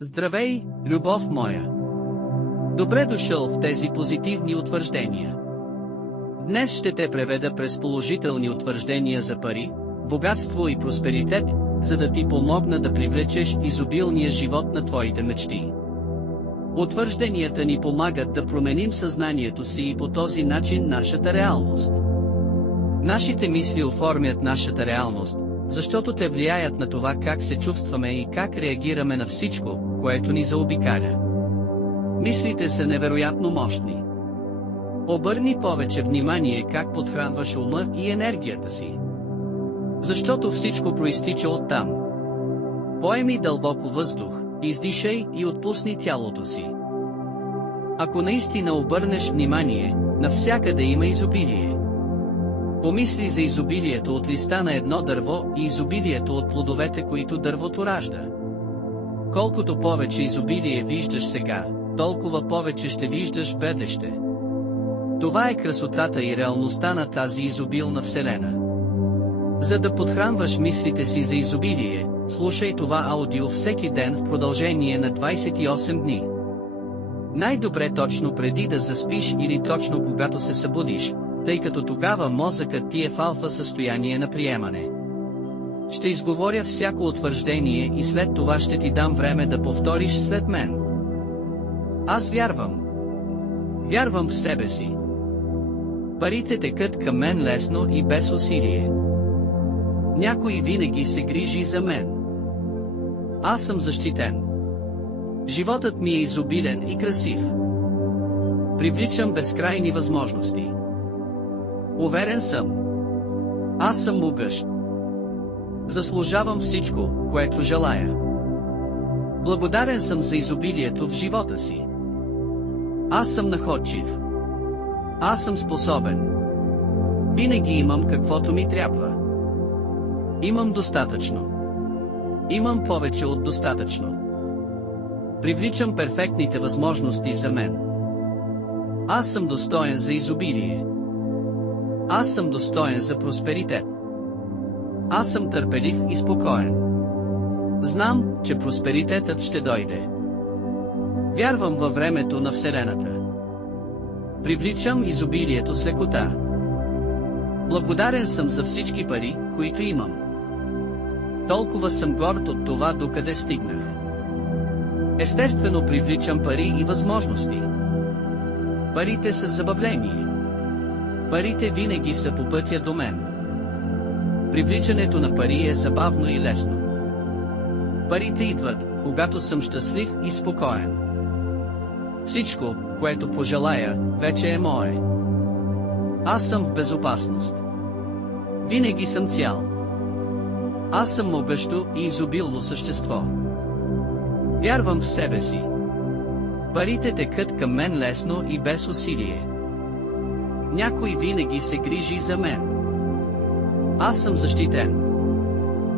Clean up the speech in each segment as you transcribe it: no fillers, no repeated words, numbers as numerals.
Здравей, любов моя! Добре дошъл в тези позитивни утвърждения. Днес ще те преведа през положителни утвърждения за пари, богатство и просперитет, за да ти помогна да привлечеш изобилния живот на твоите мечти. Утвържденията ни помагат да променим съзнанието си и по този начин нашата реалност. Нашите мисли оформят нашата реалност, защото те влияят на това как се чувстваме и как реагираме на всичко, което ни заобикаля. Мислите са невероятно мощни. Обърни повече внимание как подхранваш ума и енергията си. Защото всичко проистича оттам. Поеми дълбоко въздух, издишай и отпусни тялото си. Ако наистина обърнеш внимание, навсякъде има изобилие. Помисли за изобилието от листа на едно дърво и изобилието от плодовете, които дървото ражда. Колкото повече изобилие виждаш сега, толкова повече ще виждаш в бъдеще. Това е красотата и реалността на тази изобилна вселена. За да подхранваш мислите си за изобилие, слушай това аудио всеки ден в продължение на 28 дни. Най-добре точно преди да заспиш или точно когато се събудиш, тъй като тогава мозъкът ти е в алфа състояние на приемане. Ще изговоря всяко утвърждение и след това ще ти дам време да повториш след мен. Аз вярвам. Вярвам в себе си. Парите текат към мен лесно и без усилие. Някой винаги се грижи за мен. Аз съм защитен. Животът ми е изобилен и красив. Привличам безкрайни възможности. Уверен съм. Аз съм могъщ. Заслужавам всичко, което желая. Благодарен съм за изобилието в живота си. Аз съм находчив. Аз съм способен. Винаги имам каквото ми трябва. Имам достатъчно. Имам повече от достатъчно. Привличам перфектните възможности за мен. Аз съм достоен за изобилие. Аз съм достоен за просперитет. Аз съм търпелив и спокоен. Знам, че просперитетът ще дойде. Вярвам във времето на Вселената. Привличам изобилието с лекота. Благодарен съм за всички пари, които имам. Толкова съм горд от това, докъде стигнах. Естествено привличам пари и възможности. Парите са забавление. Парите винаги са по пътя до мен. Привличането на пари е забавно и лесно. Парите идват, когато съм щастлив и спокоен. Всичко, което пожелая, вече е мое. Аз съм в безопасност. Винаги съм цял. Аз съм могъщо и изобилно същество. Вярвам в себе си. Парите текат към мен лесно и без усилие. Някой винаги се грижи за мен. Аз съм защитен.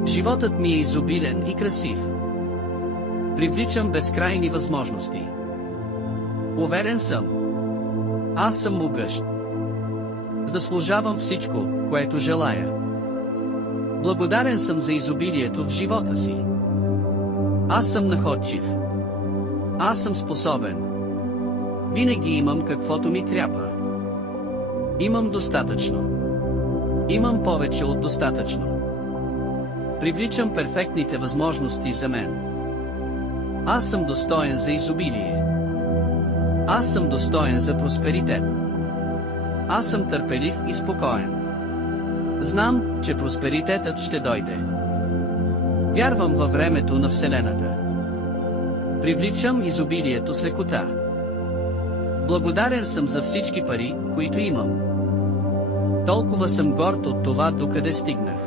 Животът ми е изобилен и красив. Привличам безкрайни възможности. Уверен съм. Аз съм могъщ. Заслужавам всичко, което желая. Благодарен съм за изобилието в живота си. Аз съм находчив. Аз съм способен. Винаги имам каквото ми трябва. Имам достатъчно. Имам повече от достатъчно. Привличам перфектните възможности за мен. Аз съм достоен за изобилие. Аз съм достоен за просперитет. Аз съм търпелив и спокоен. Знам, че просперитетът ще дойде. Вярвам във времето на Вселената. Привличам изобилието с лекота. Благодарен съм за всички пари, които имам. Толкова съм горд от това, докъде стигнах.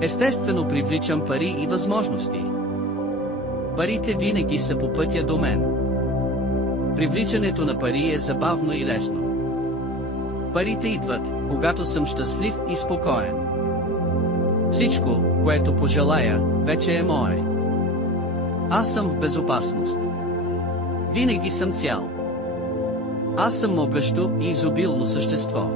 Естествено привличам пари и възможности. Парите винаги са по пътя до мен. Привличането на пари е забавно и лесно. Парите идват, когато съм щастлив и спокоен. Всичко, което пожелая, вече е мое. Аз съм в безопасност. Винаги съм цял. Аз съм могъщо и изобилно същество.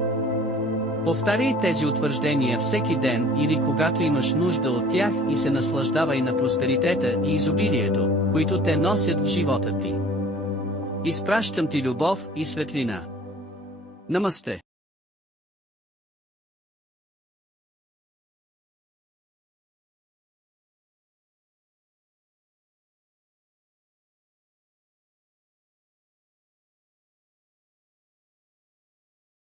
Повтаряй тези утвърждения всеки ден или когато имаш нужда от тях и се наслаждавай на просперитета и изобилието, които те носят в живота ти. Изпращам ти любов и светлина. Намасте.